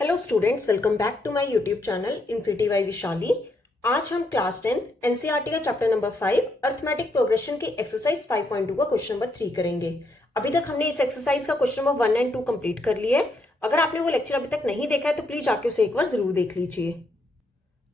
Hello students, welcome back to my YouTube channel infinity by Vishali. आज हम class 10 NCERT का chapter number 5 arithmetic progression की exercise 5.2 का question number 3 करेंगे। अभी तक हमने इस एक्सरसाइज का क्वेश्चन नंबर 1 एंड 2 कंप्लीट कर लिया है। अगर आपने वो लेक्चर अभी तक नहीं देखा है तो प्लीज आके उसे एक बार जरूर देख लीजिए।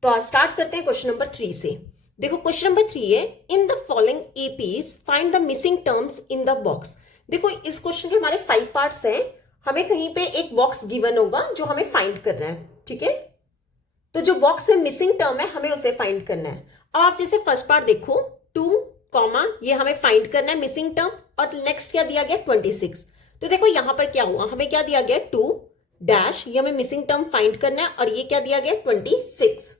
तो आज स्टार्ट करते हैं क्वेश्चन नंबर 3 से। देखो क्वेश्चन नंबर 3 है, in the following APs find the missing terms in the box. देखो इस क्वेश्चन के हमारे 5 पार्ट्स हैं। हमें कहीं पे एक बॉक्स गिवन होगा जो हमें फाइंड करना है, ठीक है। तो जो बॉक्स में मिसिंग टर्म है हमें उसे फाइंड करना है। अब आप जैसे फर्स्ट पार्ट देखो 2, ये हमें फाइंड करना है मिसिंग टर्म, और नेक्स्ट क्या दिया गया 26। तो देखो यहां पर क्या हुआ, हमें क्या दिया गया 2 डैश, ये हमें मिसिंग टर्म फाइंड करना है, और ये क्या दिया गया 26।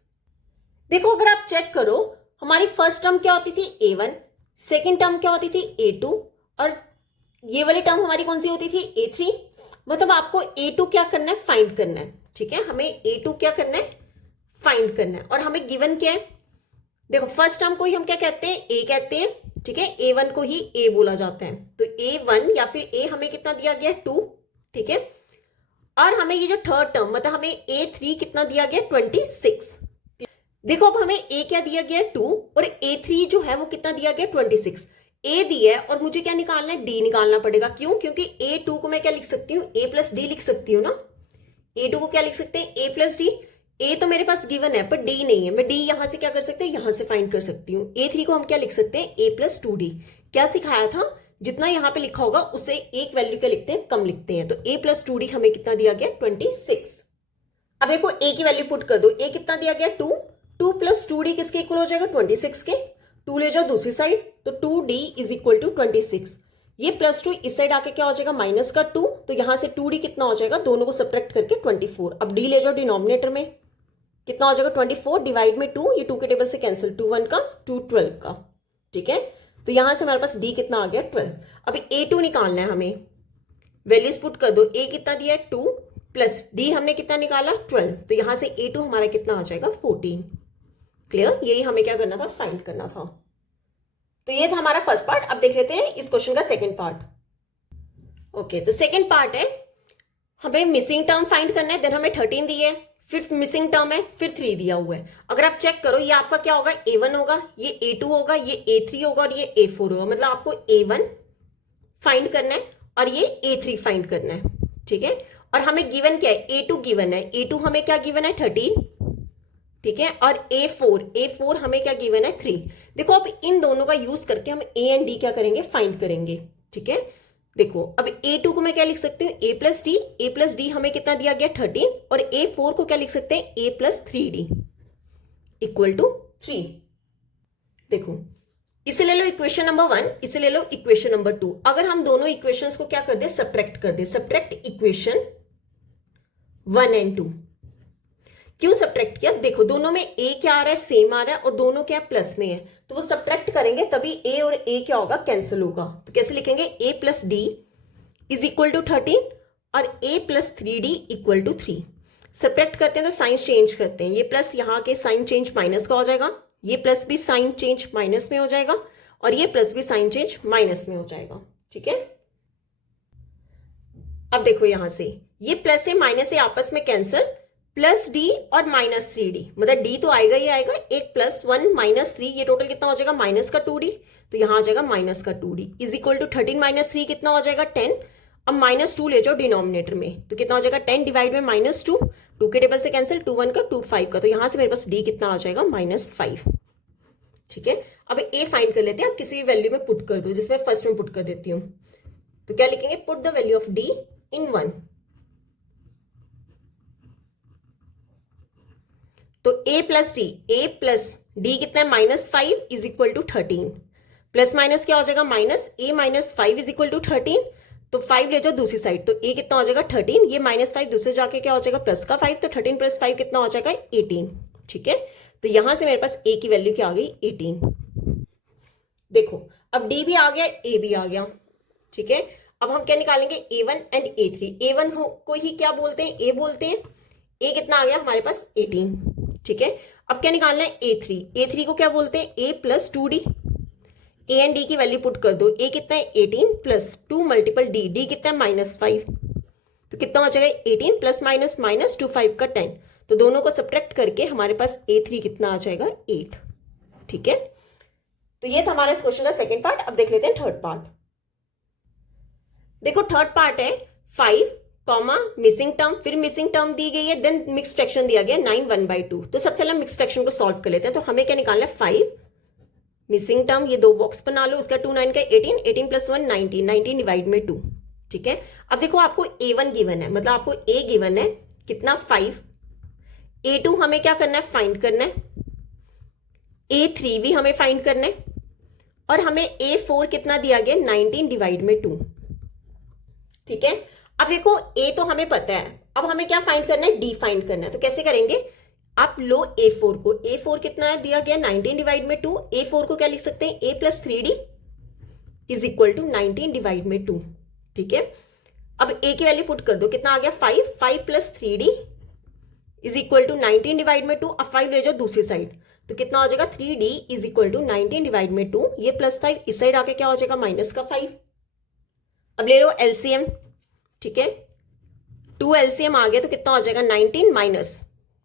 देखो अगर आप चेक करो हमारी फर्स्ट टर्म क्या होती थी A1, सेकेंड टर्म क्या होती थी A2, और ये वाली टर्म हमारी कौन सी होती थी A3। मतलब आपको A2 क्या करना है, फाइंड करना है, ठीक है। हमें A2 क्या करना है, फाइंड करना है, और हमें गिवन क्या है। देखो फर्स्ट टर्म को ही हम क्या कहते हैं, A कहते हैं, ठीक है। A1 को ही A बोला जाता है, तो A1 या फिर A हमें कितना दिया गया 2, ठीक है। और हमें ये जो थर्ड टर्म मतलब हमें A3 कितना दिया गया 26। देखो अब हमें A क्या दिया गया 2 और A3 जो है वो कितना दिया गया 26। A दिया है और मुझे क्या निकालना है, D निकालना पड़ेगा। क्यों? क्योंकि A2 को मैं क्या लिख सकती हूँ, A प्लस डी लिख सकती हूँ ना। A2 को क्या लिख सकते हैं, A प्लस डी। A तो मेरे पास गिवन है पर D नहीं है, मैं D यहां से क्या कर सकते हैं, यहां से फाइंड कर सकती हूँ। A3 को हम क्या लिख सकते हैं, A प्लस 2D। क्या सिखाया था, जितना यहाँ पे लिखा होगा उससे एक वैल्यू क्या लिखते हैं, कम लिखते हैं। तो A प्लस 2D हमें कितना दिया गया 26। अब देखो A की वैल्यू पुट कर दो, A कितना दिया गया 2, 2 प्लस 2D किसके इक्वल हो जाएगा 26 के। 2 ले जाओ दूसरी साइड, तो 2D इज इक्वल टू 26। ये प्लस 2 इस साइड आके क्या हो जाएगा माइनस का 2, तो यहां से 2D कितना हो जाएगा, दोनों को सब्ट्रैक्ट करके 24। अब D ले जाओ डिनोमिनेटर में, कितना हो जाएगा 24 डिवाइड में 2, ये 2 के टेबल से कैंसिल, 2 1 का 2 12 का, ठीक है। तो यहां से हमारे पास D कितना आ गया 12। अभी A2 निकालना है हमें, वैल्यूज पुट कर दो। A कितना दिया है 2 प्लस D हमने कितना निकाला 12, तो यहां से A2 हमारा कितना आ जाएगा 14। क्लियर, यही हमें क्या करना था, फाइंड करना था। तो ये था हमारा फर्स्ट पार्ट। अब देख लेते हैं इस क्वेश्चन का सेकंड पार्ट। ओके, तो सेकंड पार्ट है, हमें मिसिंग टर्म फाइंड करना है। देन हमें 13 दी है, फिर मिसिंग टर्म है, फिर 3 दिया हुआ है। अगर आप चेक करो ये आपका क्या होगा, A1 होगा, ये A2 होगा, ये A3 होगा और ये A4 होगा। मतलब आपको A1 फाइंड करना है और ये A3 फाइंड करना है, ठीक है। और हमें गिवन क्या है, A2 गिवन है। A2 हमें क्या गिवन है 13, ठीक है। और A4 हमें क्या गिवन है 3। देखो अब इन दोनों का यूज करके हम A एंड D क्या करेंगे, फाइंड करेंगे, ठीक है। देखो अब A2 को मैं क्या लिख सकती हूँ, A प्लस डी हमें कितना दिया गया 13, और A4 को क्या लिख सकते हैं, A plus 3D equal to 3। देखो इसे ले लो इक्वेशन नंबर 1, इसे ले लो इक्वेशन नंबर 2। अगर हम दोनों इक्वेशंस को क्या कर दे, सब्ट्रैक्ट कर दे, सब्ट्रैक्ट इक्वेशन 1 एंड 2। क्यों सब्ट्रैक्ट किया, देखो दोनों में A क्या आ रहा है, सेम आ रहा है, और दोनों क्या प्लस में है, तो वो सब्ट्रैक्ट करेंगे तभी A और A क्या होगा, कैंसिल होगा। तो कैसे लिखेंगे, A plus D is equal to 13 और A plus 3D equal to 3। Subtract करते हैं तो साइन चेंज करते हैं, ये प्लस यहाँ के साइन चेंज माइनस का हो जाएगा, ये प्लस भी साइन चेंज माइनस में हो जाएगा, और ये प्लस भी साइन चेंज माइनस में हो जाएगा, ठीक है। अब देखो यहां से ये प्लस से माइनस से आपस में कैंसिल, प्लस डी और माइनस 3D, मतलब डी तो आएगा ही आएगा, एक प्लस 1 माइनस 3, ये टोटल कितना हो जाएगा माइनस का 2D, तो यहां आ जाएगा माइनस का 2D is equal to 13 minus 3 कितना हो जाएगा 10। अब माइनस 2 ले जाओ डिनोमिनेटर में, तो कितना हो जाएगा 10 डिवाइड में माइनस 2, 2 के टेबल से कैंसिल, 2 1 का 2 5 का, तो यहां से मेरे पास D कितना आ जाएगा -5, ठीक है। अब A फाइंड कर लेते हैं, आप किसी भी वैल्यू में पुट कर दो, जिसमें फर्स्ट में पुट कर देती हूँ। तो क्या लिखेंगे, put the value of D in 1। तो A प्लस डी कितना है -5 is equal to 13, plus minus क्या हो जाएगा minus, A -5 is equal to 13, तो 5 ले जाओ दूसरी साइड, तो A कितना हो जाएगा 13, ये -5 दूसरे जाके क्या हो जाएगा प्लस का 5, तो 13 प्लस 5 कितना हो जाएगा 18, ठीक है। तो यहां से मेरे पास A की वैल्यू क्या आ गई 18। देखो अब D भी आ गया, A भी आ गया, ठीक है। अब हम क्या निकालेंगे, A1 एंड A3। A1 को ही क्या बोलते हैं, A बोलते हैं। A कितना आ गया हमारे पास 18, ठीक है। अब क्या निकालना है A3 को क्या बोलते हैं, A plus 2D। A and D की वैल्यू पुट कर दो, A कितना है 18 प्लस 2 मल्टीपल D कितना है -5, तो कितना हो जाएगा 18 प्लस माइनस माइनस 2 5 का 10, तो दोनों को सब्ट्रैक्ट करके हमारे पास A3 कितना आ जाएगा 8। ठीक है, तो ये था हमारा इस क्वेश्चन का सेकंड पार्ट। अब देख लेते हैं थर्ड पार्ट। देखो थर्ड पार्ट है 5 कॉमा मिसिंग टर्म, फिर मिसिंग टर्म दी गई है, देन मिक्स फ्रैक्शन दिया गया 9 1/2। तो सबसे पहले मिक्स फ्रैक्शन को सॉल्व कर लेते हैं। तो हमें क्या निकालना है 5 मिसिंग टर्म, ये दो बॉक्स बना लो, उसका 2 9 का 18, 18 प्लस 1 19, 19 डिवाइड में 2। ठीक है, अब देखो आपको A1 गिवन है, मतलब आपको A गिवन है कितना 5, A2 हमें क्या करना है फाइंड करना है, A3 भी हमें फाइंड करना है, और हमें A4 कितना दिया गया 19 डिवाइड में 2। ठीक है, अब देखो A तो हमें पता है, अब हमें क्या फाइंड करना है D फाइंड करना है। तो कैसे करेंगे, आप लो A4 को, A4 कितना है दिया गया 19 डिवाइड में 2, A4 को क्या लिख सकते हैं A plus 3D is equal to 19 divide में 2। ठीक है, अब A की वैल्यू पुट कर दो, कितना आ गया 5, 5 plus 3D is equal to 19 divide में 2। अब 5 ले जाओ दूसरी साइड, तो कितना हो जाएगा 3D is equal to 19 divide में 2, ये प्लस 5 इस साइड आके क्या हो जाएगा माइनस का 5। अब ले लो एलसीएम। ठीक है, 2 एलसीएम आ गया तो कितना हो जाएगा 19 माइनस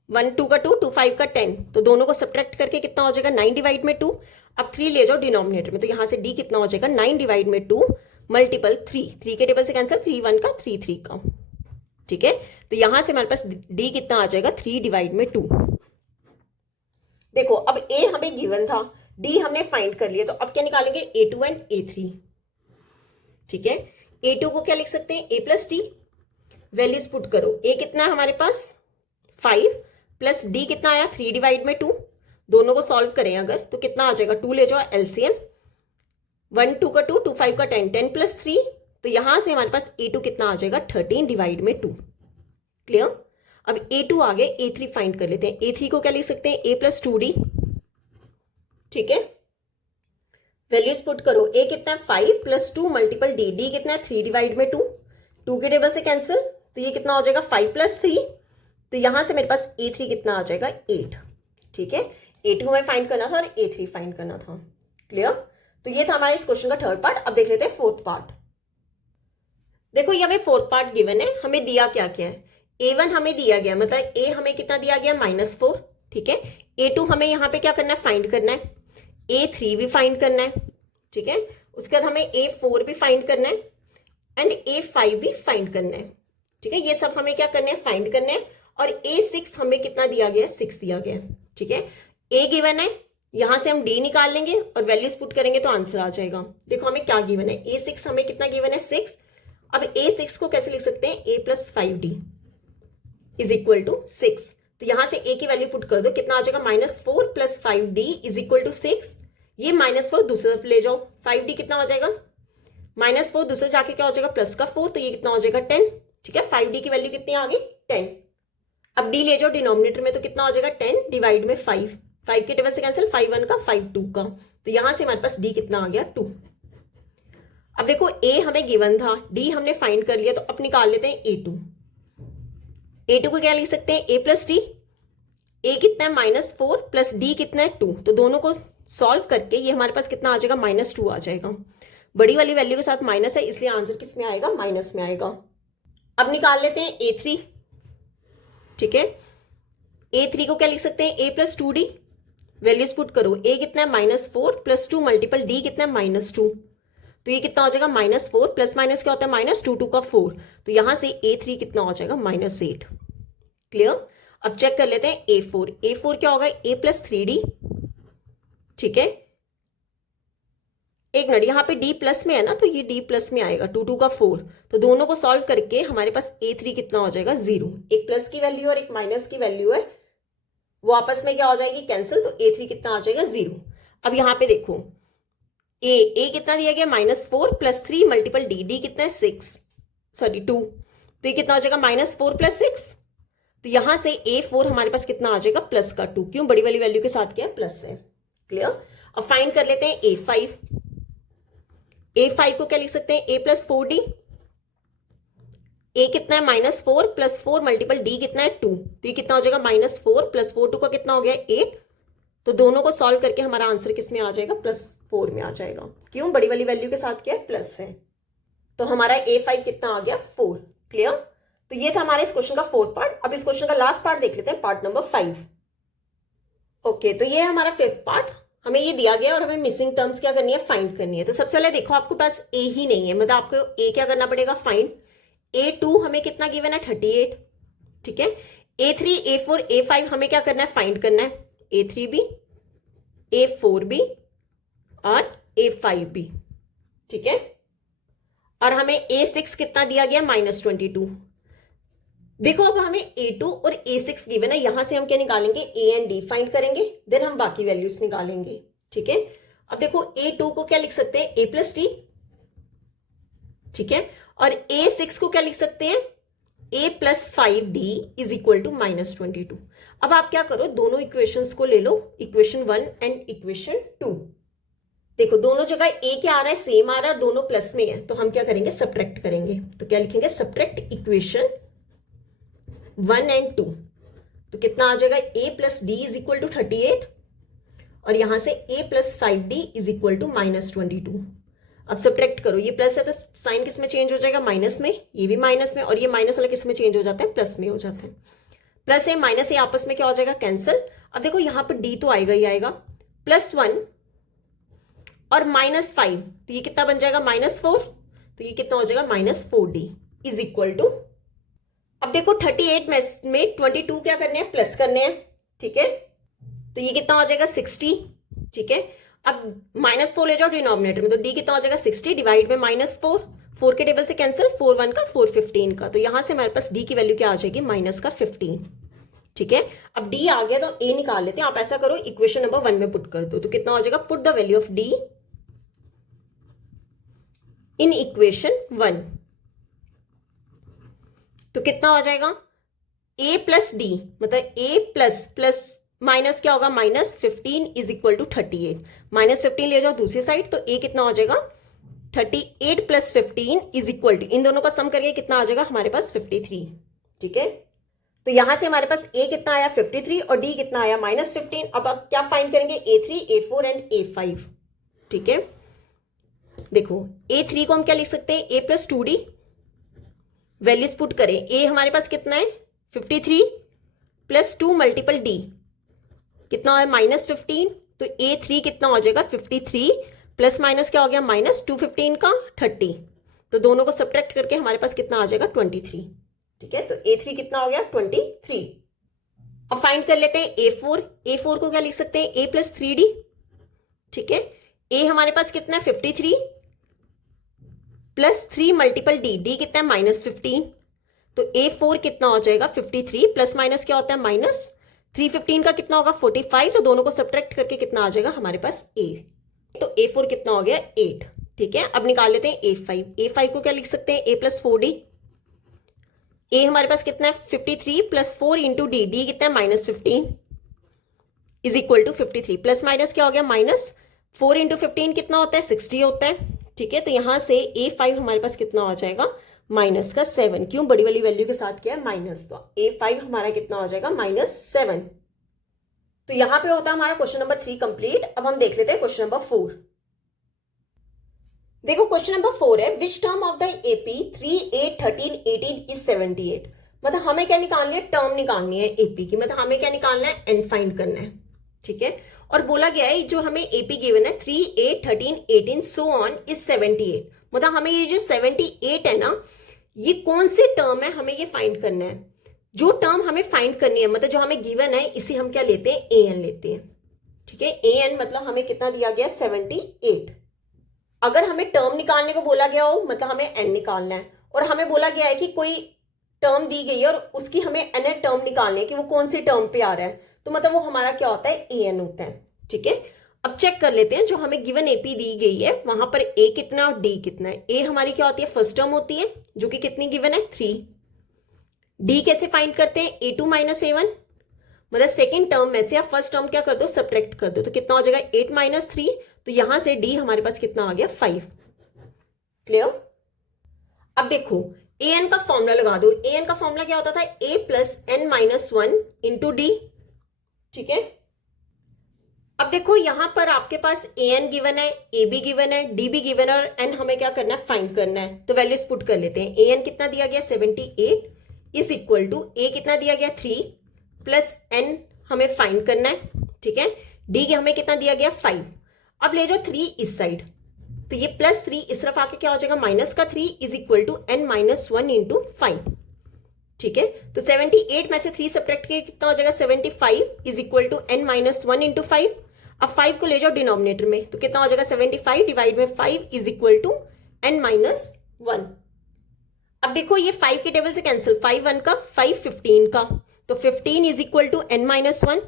1 2 का 2 2 5 का 10, तो दोनों को सब्ट्रैक्ट करके कितना हो जाएगा 9 डिवाइड में 2। अब 3 ले जाओ डिनोमिनेटर में, तो यहां से D कितना हो जाएगा 9 डिवाइड में 2 मल्टीपल 3, 3 के टेबल से कैंसिल, 3 1 का 3 3 का। ठीक है, तो यहां से हमारे पास D कितना आ जाएगा 3 डिवाइड में 2। देखो अब A हमें गिवन था, D हमने फाइंड कर लिया, तो अब क्या निकालेंगे A2 एंड A3। ठीक है, A2 को क्या लिख सकते हैं A plus D, values put करो, A कितना है हमारे पास 5 प्लस D कितना आया 3 डिवाइड में 2, दोनों को सॉल्व करें अगर तो कितना आ जाएगा 2 ले जाओ एलसीएम, 1 2 का 2 2 5 का 10, 10 प्लस 3, तो यहां से हमारे पास A2 कितना आ जाएगा 13 डिवाइड में 2। क्लियर, अब A2 आ गए, A3 फाइंड कर लेते हैं। A3 को क्या लिख सकते हैं A प्लस 2D। ठीक है, वैल्यूज पुट करो, A कितना है 5 प्लस 2 मल्टीपल D, D कितना है 3 डिवाइड में 2, 2 के टेबल से कैंसिल, तो ये कितना हो जाएगा 5 प्लस 3, तो यहां से मेरे पास A3 कितना आ जाएगा 8। ठीक है, A2 हमें फाइंड करना था और A3 फाइंड करना था। क्लियर, तो ये था हमारा इस क्वेश्चन का थर्ड पार्ट। अब देख लेते हैं फोर्थ पार्ट। देखो ये हमें फोर्थ पार्ट गिवन है, हमें दिया क्या क्या है, A1 हमें दिया गया, मतलब A हमें कितना दिया गया -4। ठीक है, A2 हमें यहाँ पे क्या करना है फाइंड करना है, A3 भी फाइंड करना है। ठीक है, उसके बाद हमें A4 भी फाइंड करना है एंड A5 भी फाइंड करना है। ठीक है, ये सब हमें क्या करना है फाइंड करना है, और A6 हमें कितना दिया गया 6 दिया गया। ठीक है, A गिवन है, यहां से हम D निकाल लेंगे और वैल्यूज पुट करेंगे तो आंसर आ जाएगा। देखो हमें क्या गिवन है, A6 हमें कितना गिवन है 6। अब A6 को कैसे लिख सकते हैं A plus 5D is equal to 6, तो यहां से A की वैल्यू पुट कर दो, कितना आ जाएगा -4 plus 5D is equal to 6। ये -4 दूसरी तरफ ले जाओ, 5D कितना हो जाएगा -4 दूसरे जाके क्या हो जाएगा प्लस का 4, तो ये कितना हो जाएगा 10। ठीक है, 5D की वैल्यू कितनी आ गई 10। अब D ले जाओ डिनोमिनेटर में, तो कितना हो जाएगा 10 डिवाइड में 5, 5 के टेबल से कैंसिल, 5 1 का 5 2 का, तो यहां से हमारे पास D कितना आ गया 2। अब देखो A हमें गिवन था, D हमने फाइंड कर लिया, तो अब निकाल लेते हैं A2। A2 को क्या लिख सकते हैं A प्लस D, A कितना है -4 प्लस D कितना है 2, तो दोनों को सॉल्व करके ये हमारे पास कितना आ जाएगा -2 आ जाएगा। बड़ी वाली वैल्यू के साथ माइनस है, इसलिए आंसर किस में आएगा माइनस में आएगा। अब निकाल लेते हैं A3। ठीक है, A3 को क्या लिख सकते हैं A plus 2D, values put करो, A कितना है -4 प्लस 2 मल्टीपल D कितना है -2, तो ये कितना हो जाएगा -4 प्लस माइनस क्या होता है -2 2 का 4, तो यहां से A3 कितना हो जाएगा -8। क्लियर, अब चेक कर लेते हैं A4। A4 क्या होगा A प्लस 3D। ठीक है, एक मिनट, यहाँ पे D प्लस में है ना, तो ये D प्लस में आएगा 2 2 का 4, तो दोनों को सॉल्व करके हमारे पास A3 कितना हो जाएगा 0। एक प्लस की वैल्यू और एक माइनस की वैल्यू है, वो आपस में क्या हो जाएगी कैंसिल, तो A3 कितना आ जाएगा 0। अब यहाँ पे देखो A कितना दिया गया -4 प्लस 3 मल्टीपल D कितना है 2, तो ये कितना हो जाएगा -4 प्लस 6, तो यहां से A4 हमारे पास कितना आ जाएगा प्लस का 2, क्यों बड़ी वाली वैल्यू के साथ क्या है प्लस है। क्लियर, अब फाइंड कर लेते हैं A5। A5 को क्या लिख सकते हैं A प्लस 4D, A कितना है -4 प्लस 4 मल्टीपल D कितना है 2, तो ये कितना हो जाएगा -4 प्लस 4 2 का कितना हो गया 8, तो दोनों को सॉल्व करके हमारा आंसर किस में आ जाएगा +4 में आ जाएगा, क्यों बड़ी वाली वैल्यू के साथ क्या है प्लस है, तो हमारा A5 कितना आ गया 4। क्लियर, तो ये था हमारे इस क्वेश्चन का फोर्थ पार्ट। अब इस क्वेश्चन का लास्ट पार्ट देख लेते हैं, पार्ट नंबर 5। ओके, तो ये है हमारा फिफ्थ पार्ट। हमें ये दिया गया और हमें मिसिंग टर्म्स क्या करनी है, फाइंड करनी है। तो सबसे पहले देखो, आपके पास ए ही नहीं है, मतलब आपको ए क्या करना पड़ेगा, फाइंड। A2 हमें कितना गिवन है, 38, ठीक है। A3, A4, A5 हमें क्या करना है, फाइंड करना है। A3 भी, A4 भी और A5 भी, ठीक है। और हमें A6 कितना दिया गया, -22। देखो अब हमें A2 और A6 गिवन है, यहां से हम क्या निकालेंगे, A एंड D फाइंड करेंगे, देन हम बाकी वैल्यूज निकालेंगे, ठीक है। अब देखो A2 को क्या लिख सकते हैं, A + D, ठीक है। और A6 को क्या लिख सकते हैं, A + 5D = -22। अब आप क्या करो, दोनों इक्वेशंस को ले लो, इक्वेशन 1 एंड इक्वेशन 2। देखो दोनों जगह A क्या आ रहा है, सेम आ रहा है, दोनों प्लस में है, तो हम क्या करेंगे, सब्ट्रैक्ट करेंगे। तो क्या लिखेंगे, सब्ट्रैक्ट इक्वेशन 1 एंड 2। तो कितना आ जाएगा, A + D = 38 और यहां से A + 5D = -22। अब सब्ट्रैक्ट करो, ये प्लस है तो साइन किस में चेंज हो जाएगा, माइनस में, ये भी माइनस में, और ये माइनस वाला किस में चेंज हो जाता है, प्लस में हो जाता है। प्लस है माइनस है आपस में क्या हो जाएगा, कैंसिल। अब देखो यहां पर D तो आएगा ही आएगा, +1 और -5, तो ये कितना बन जाएगा, -4। तो ये कितना हो जाएगा, -4D = अब देखो 38 में 22 क्या करने हैं, प्लस करने हैं, ठीक है। तो ये कितना हो जाएगा, 60, ठीक है। अब -4 ले जाओ डिनोमिनेटर में, तो D कितना हो जाएगा, 60 डिवाइड में -4, 4 के टेबल से कैंसिल, 4 1 का 4 15 का, तो यहां से हमारे पास D की वैल्यू क्या आ जाएगी, -15, ठीक है। अब D आ गया तो A निकाल लेते हैं। आप ऐसा करो, इक्वेशन नंबर 1 में पुट कर दो, तो कितना हो जाएगा, put the value of D in equation 1। तो कितना हो जाएगा, A + D, मतलब A प्लस माइनस क्या होगा, -15 = 38। -15 ले जाओ दूसरी साइड, तो A कितना हो जाएगा, 38 + 15 = इन दोनों का सम करके कितना आ जाएगा हमारे पास, 53, ठीक है। तो यहां से हमारे पास A कितना आया, 53, और D कितना आया, -15। अब आप क्या फाइंड करेंगे, A3, A4 एंड A5, ठीक है। देखो A3 को हम क्या लिख सकते हैं, A + 2D, वैल्यूज पुट करें। A हमारे पास कितना है, 53 + 2 × D कितना है, -15। तो A3 कितना हो जाएगा, 53 प्लस माइनस क्या हो गया, -215 का 30। तो दोनों को सब्ट्रैक्ट करके हमारे पास कितना आ जाएगा, 23, ठीक है। तो A3 कितना हो गया, 23। अब फाइंड कर लेते हैं A4। A4 को क्या लिख सकते हैं, A + 3D, ठीक है। A हमारे पास कितना है, 53 + 3 × D, D कितना है, -15। तो A4 कितना हो जाएगा, 53 प्लस माइनस क्या होता है, -315 का कितना होगा, 45। तो दोनों को सब्ट्रैक्ट करके कितना आ जाएगा हमारे पास A। तो A4 कितना हो गया, 8, ठीक है। अब निकाल लेते हैं A5। A5 को क्या लिख सकते हैं, A + 4D। A हमारे पास कितना है, 53 + 4 × D, D कितना है, -15 = 53 प्लस माइनस क्या हो गया, -4 × 15 कितना होता है, 60 होता है, ठीक है। तो यहां से A5 हमारे पास कितना हो जाएगा, -7। क्यों, बड़ी वाली वैल्यू के साथ क्या है, माइनस, तो A5 हमारा कितना हो जाएगा, -7। तो यहां पे होता है हमारा क्वेश्चन नंबर 3 कंप्लीट। अब हम देख लेते हैं क्वेश्चन नंबर 4। देखो क्वेश्चन नंबर 4 है, which term of the AP 3, 8, 13, 18 is 78। मतलब हमें क्या निकालनी है, टर्म निकालनी है AP की, मतलब हमें क्या निकालना है, n फाइंड करना है, ठीक है। और बोला गया है जो हमें AP गिवन है 3, 8, 13, 18 so on is 78। मतलब हमें ये जो 78 है ना, ये कौन सी टर्म है, हमें ये फाइंड करना है। जो टर्म हमें फाइंड करनी है, मतलब जो हमें गिवन है, इसे हम क्या लेते हैं, AN लेते हैं, ठीक है। AN मतलब हमें कितना दिया गया, 78। अगर हमें टर्म निकालने को बोला गया हो, मतलब हमें n निकालना है, और हमें बोला गया है कि कोई टर्म दी गई है और उसकी हमें nth टर्म निकालनी है कि वो कौन सी टर्म पे आ रहा है, तो मतलब वो हमारा क्या होता है, AN होता है, ठीक है। अब चेक कर लेते हैं, जो हमें गिवन AP दी गई है वहां पर A कितना और D कितना है। A हमारी क्या होती है, फर्स्ट टर्म होती है, जो कि कितनी गिवन है, 3। D कैसे फाइंड करते हैं, A2 - A1, मतलब सेकेंड टर्म में से आप फर्स्ट टर्म क्या कर दो, सब्ट्रैक्ट कर दो, तो कितना हो जाएगा, 8 - 3। तो यहां से D हमारे पास कितना आ गया, 5। क्लियर। अब देखो AN का फॉर्मूला लगा दो। AN का फॉर्मूला क्या होता था, A + n - 1 × D, ठीक है। अब देखो यहां पर आपके पास AN गिवन है, AB गिवन है, D भी गिवन है, और n हमें क्या करना है, फाइंड करना है। तो वैल्यूज पुट कर लेते हैं। AN कितना दिया गया, 78, इज इक्वल टू ए कितना दिया गया 3 प्लस एन हमें फाइंड करना है, ठीक है। डी हमें कितना दिया गया 5। अब ले जाओ 3 इस साइड, तो ये प्लस 3 इस तरफ आके क्या हो जाएगा माइनस का 3 is equal to n minus 1 into 5, ठीक है। तो 78 में से 3 सब्ट्रैक्ट किया कितना हो जाएगा 75 is equal to n minus 1 into 5। अब 5 को ले जाओ डिनोमिनेटर में, तो कितना हो जाएगा 75 डिवाइड में 5 is equal to n minus 1। अब देखो ये 5 के टेबल से कैंसिल, 5 1 का 5 15 का, तो 15 is equal to n minus 1।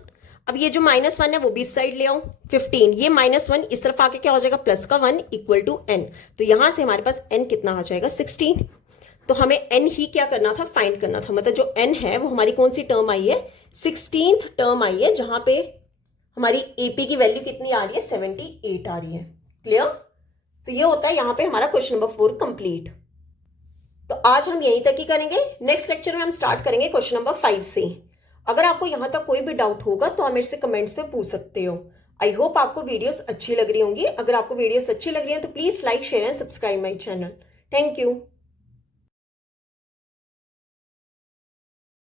अब ये जो माइनस 1 है वो भी इस साइड ले आओ, 15 ये माइनस 1 इस तरफ आके क्या हो जाएगा प्लस का 1 इक्वल टू n। तो यहां से हमारे पास n कितना आ जाएगा 16। तो हमें n ही क्या करना था फाइंड करना था, मतलब जो n है वो हमारी कौन सी टर्म आई है 16th टर्म आई है, जहां पे हमारी AP की वैल्यू कितनी आ रही है 78 आ रही है। क्लियर। तो ये होता है यहाँ पे हमारा क्वेश्चन नंबर 4 कंप्लीट। तो आज हम यहीं तक ही करेंगे, नेक्स्ट लेक्चर में हम स्टार्ट करेंगे क्वेश्चन नंबर 5 से। अगर आपको यहां तक कोई भी डाउट होगा तो आप मेरे से कमेंट्स में पूछ सकते हो। आई होप आपको वीडियोस अच्छी लग रही होंगी। अगर आपको वीडियोस अच्छी लग रही है तो please like share and subscribe my channel. Thank you.